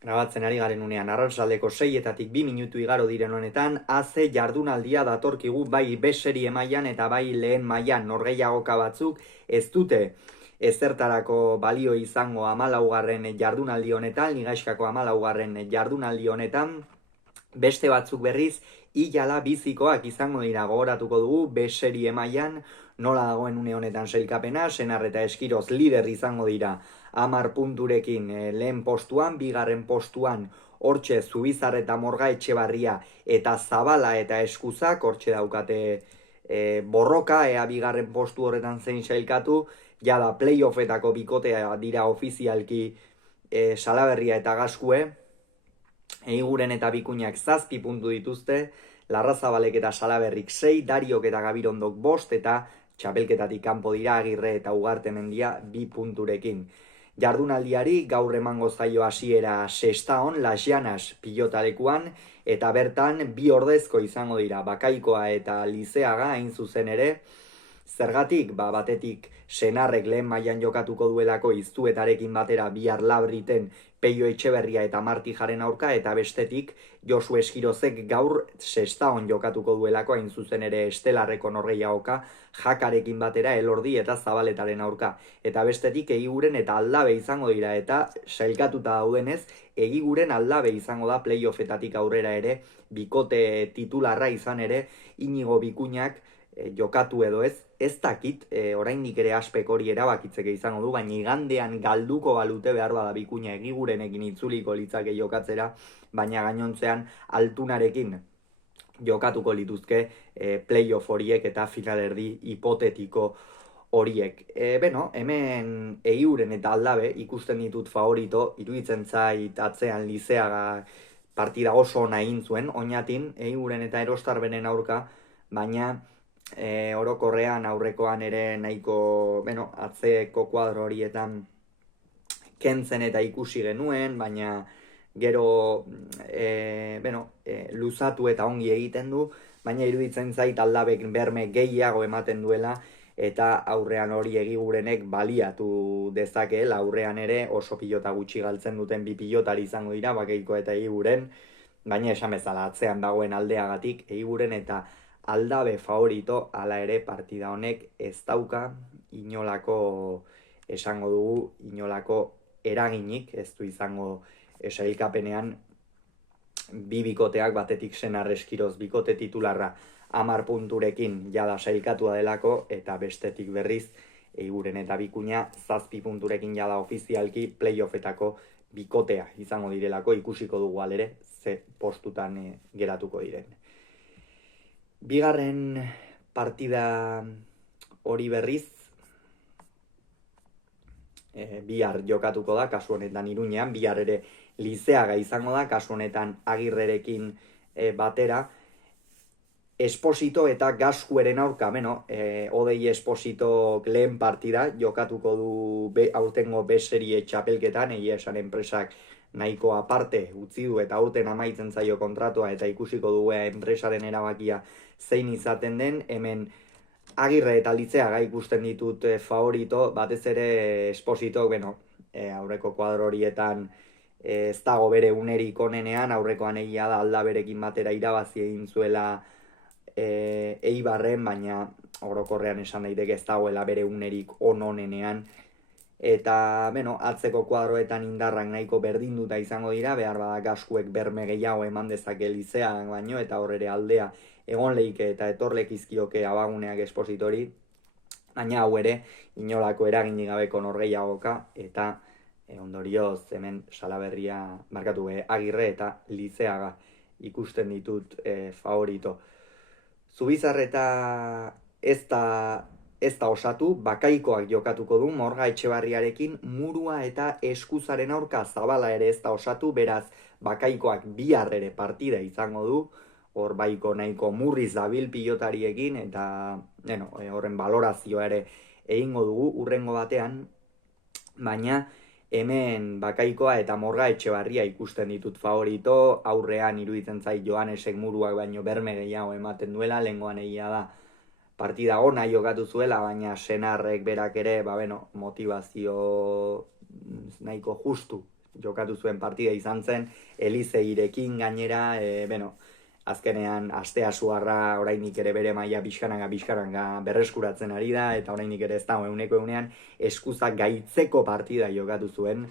Grabatzen ari garen unean, arratsaldeko 6etatik 2 minutu igaro diren honetan, AZ jardunaldia datorkigu bai B-serie mailan eta bai lehen mailan norgehiagoka batzuk ez dute ezertarako balio izango 14. jardunaldi honetan, Ligaiskako 14. jardunaldi honetan, beste batzuk berriz, hilala bizikoak izango dira. Gogoratuko dugu, B-serie mailan nola dagoen une honetan sailkapena, Senar eta Eskiroz lider izango dira 10 punturekin lehen postuan, bigarren postuan hortxe Zubizar eta Morga Etxebarria eta Zabala eta Eskuzak, hortxe daukate borroka, ea bigarren postu horretan zein sailkatu, jada playoffetako bikotea dira ofizialki Salaberria eta Gaskue, Eiguren eta Bikuñak 7 puntu dituzte, Larrazabalek eta Salaberrik 6, Dariok eta Gabirondok 5 eta txapelketatik kanpo dira Agirre eta Ugartemendia 2 punturekin. Jardunaldiari gaur emango zaio hasiera Sestaon, Las Llanas pilotalekuan, eta bertan 2 ordezko izango dira Bakaikoa eta Lizeaga hain zuzen ere. Zergatik, batetik Senarrek lehen mailan jokatuko duelako Iztuetarekin batera bihar Labriten Peio Etxeberria eta Marti Jaren aurka, eta bestetik Josu Eskirozek gaur Sestaon jokatuko duelako hain zuzen ere Estelarreko norgehiagoka Jakarekin batera Elordi eta Zabaletaren aurka. Eta bestetik Egiguren eta Aldabe izango dira, eta sailkatuta daudenez Egiguren Aldabe izango da playoffetatik aurrera ere, bikote titularra izan ere Inigo Bikuñak jokatu edo ez dakit, oraindik ere aspek hori erabakitzeke izango du, baina igandean galduko balute behar bada Bikuña Egigurenekin itzuliko litzake jokatzera, baina gainontzean Altunarekin jokatuko lituzke playoff horiek eta finalerdi hipotetiko horiek. Hemen Eiguren eta Aldabe ikusten ditut favorito, iruditzen zait atzean Lizeaga partida oso ona egin zuen, oinatin Eiguren eta Erostarberen aurka, baina orokorrean aurrekoan ere nahiko, atzeko kuadro horietan kentzen eta ikusi genuen, baina gero luzatu eta ongi egiten du, baina iruditzen zait Aldabek berme gehiago ematen duela, eta aurrean hori Egigurenek baliatu dezakeela. Aurrean ere oso pilota gutxi galtzen duten 2 pilotari izango dira, Bakaiko eta Egiguren, baina esan bezala atzean dagoen aldeagatik Egiguren eta Aldabe favorito, hala ere partida honek ez dauka inolako, esango dugu, inolako eraginik, ez du izango sailkapenean bi bikoteak, batetik Senar Eskiroz bikote titularra 10 punturekin jada sailkatua delako, eta bestetik berriz Eiguren eta Bikuña 7 punturekin jada ofizialki playoffetako bikotea izango direlako. Ikusiko dugu alere ze postutan geratuko diren. Bigarren partida hori berriz bihar jokatuko da, kasu honetan Iruñean, bihar ere Lizeaga izango da, kasu honetan Agirrerekin batera. Esposito eta Gaskueren aurka, Odei Espositok lehen partida jokatuko du aurtengo B-serie txapelketan, egia esan enpresak nahiko aparte utzi du eta aurten amaitzen zaio kontratua, eta ikusiko dugu enpresaren erabakia zein izaten den. Hemen Agirre eta Lizeaga ikusten ditut favorito, batez ere Espositok, aurreko kuadro horietan ez dago bere unerik onenean, aurrekoan egia da Aldaberekin batera irabazi egin zuela Eibarren, baina orokorrean esan daiteke ez dagoela bere unerik onenean. Eta, atzeko kuadroetan indarrak nahiko berdinduta izango dira, behar bada Gaskuek berme gehiago eman dezake Lizeagan baino, eta horre aldea egon leike eta etorlekizkioke abaguneak Espositori, baina hau ere inolako eraginik gabeko norgehiagoka, eta ondorioz hemen Salaberria, Agirre eta Lizeaga ikusten ditut favorito. Zubizar eta ez da osatu, Bakaikoak jokatuko du Morga Etxebarriarekin, Murua eta Eskuzaren aurka. Zabala ere ez da osatu, beraz Bakaikoak bihar ere partida izango du, hor baiko nahiko murriz dabil pilotariekin, eta horren balorazioa ere egingo dugu urrengo batean, baina hemen Bakaikoa eta Morga Etxebarria ikusten ditut favorito. Aurrean iruditzen zait Joanesek Muruak baino berme gehiago ematen duela, lehengoan egia da partida ona jokatu zuela, baina Senarrek berak ere motivazio nahiko justu jokatu zuen partida izan zen, Elizeirekin gainera, azkenean astea suarra orainik ere bere maila pixkanaka berreskuratzen ari da, eta orainik ere ez da euneko eunean eskuzak gaitzeko partida jokatu zuen,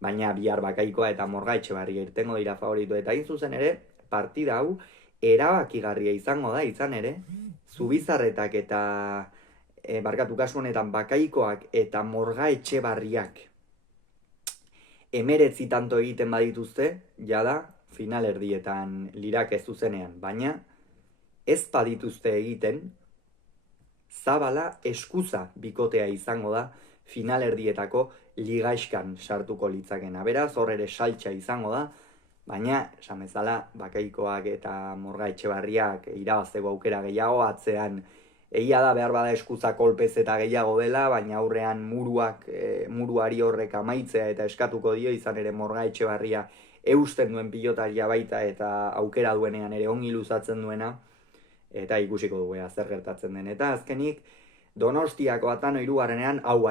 baina bihar Bakaikoa eta Morga Etxebarria irtengo dira favorito, eta hain zuzen ere, partida hau erabakigarria izango da, izan ere, Zubizarretak eta barkatu kasu honetan Bakaikoak eta Morga Etxebarriak 19 tanto egiten badituzte, jada, finalerdietan lirak ez zuzenean, baina ez badituzte egiten, Zabala eskuza bikotea izango da finalerdietako ligaiskan sartuko litzakena. Beraz, hor ere saltxa izango da, baina, esan bezala, Bakaikoak eta Morga Etxebarriak irabazteko aukera gehiago, atzean egia da behar bada eskuza kolpez eta gehiago dela, baina aurrean muruari horrek amaitzea eta eskatuko dio, izan ere Morga Etxebarria eusten duen pilotaria baita eta aukera duenean ere ongi luzatzen duena, eta ikusiko dugu zer gertatzen den. Eta azkenik, Donostiako Atano hirugarrenean, hau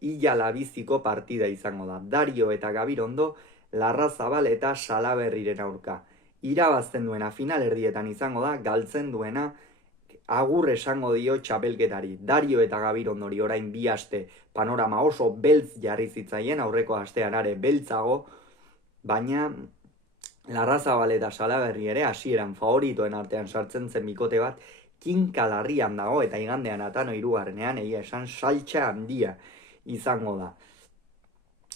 ila labiziko partida izango da. Dario eta Gabirondo, Larrazabal eta Salaberriren aurka. Irabazten duena finalerdietan izango da, galtzen duena agur esango dio txapelketari. Dario eta Gabirondori orain bi aste panorama oso beltz jarri zitzaien, aurreko astean are beltzago, baina Larrazabal eta Salaberri ere hasieran favoritoen artean sartzen zen bikote bat, kinkalarrian dago, eta igandean Atano hirugarrenean egia esan saltxa handia izango da.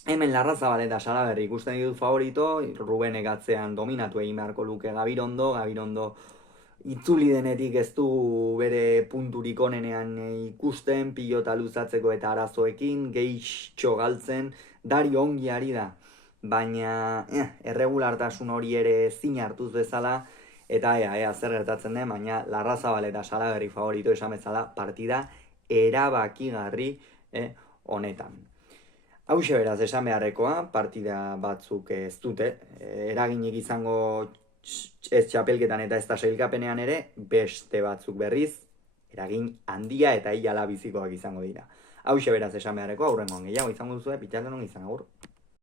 Hemen Larrazabal eta Salaberri ikusten ditut favorito, Rubenek atzean dominatu egin beharko luke Gabirondo itzuli denetik ez du bere punturik onenean ikusten, pilota luzatzeko eta arazoekin, gehitxo galtzen, Dario ongi ari da, baina erregulartasun hori ere ezin hartuz bezala, eta ea zer gertatzen den, baina Larrazabal eta Salaberri favorito esan bezala partida erabakigarri honetan. Hauxe beraz esan beharrekoa, partida batzuk ez dute, eraginik izango ez txapelketan eta ez da sailkapenean ere, beste batzuk berriz, eragin handia eta ila labizikoak izango dira. Hauxe beraz esan beharrekoa, aurrengoan gehiago izango duzue, pitxaldenon izan agur.